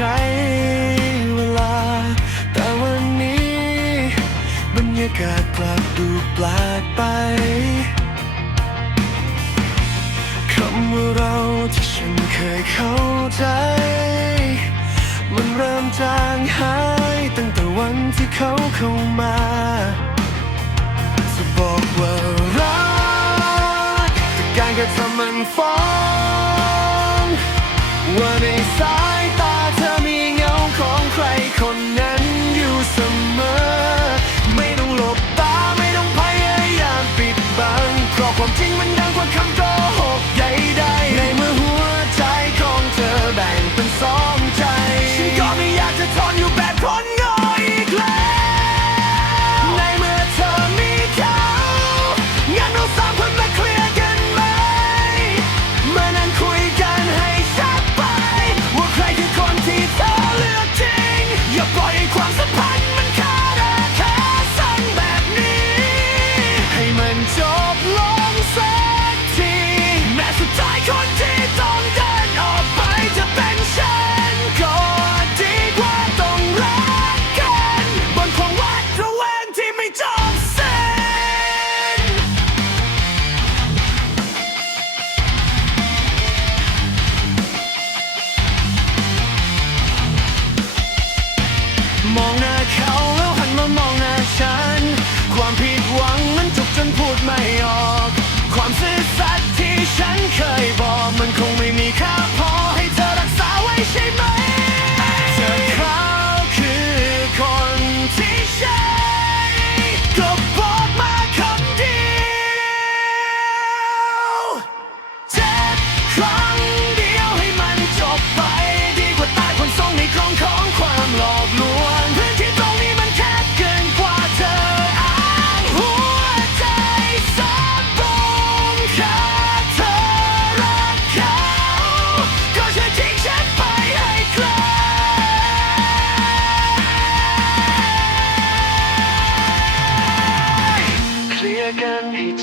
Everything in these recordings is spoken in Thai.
ช้เวลา แต่วันนี้บรรยากาศกลับดูแปลกไปคำว่าเราที่ฉันเคยเข้าใจ มันเริ่มจางหายตั้งแต่วันที่เขาเข้ามาจะบอกว่ารักแต่การกระทำมันฟ้องว่าในสาย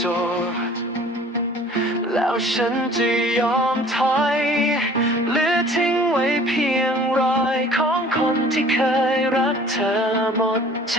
จแล้วฉันจะยอมถอยเหลือทิ้งไว้เพียงรอยของคนที่เคยรักเธอหมดใจ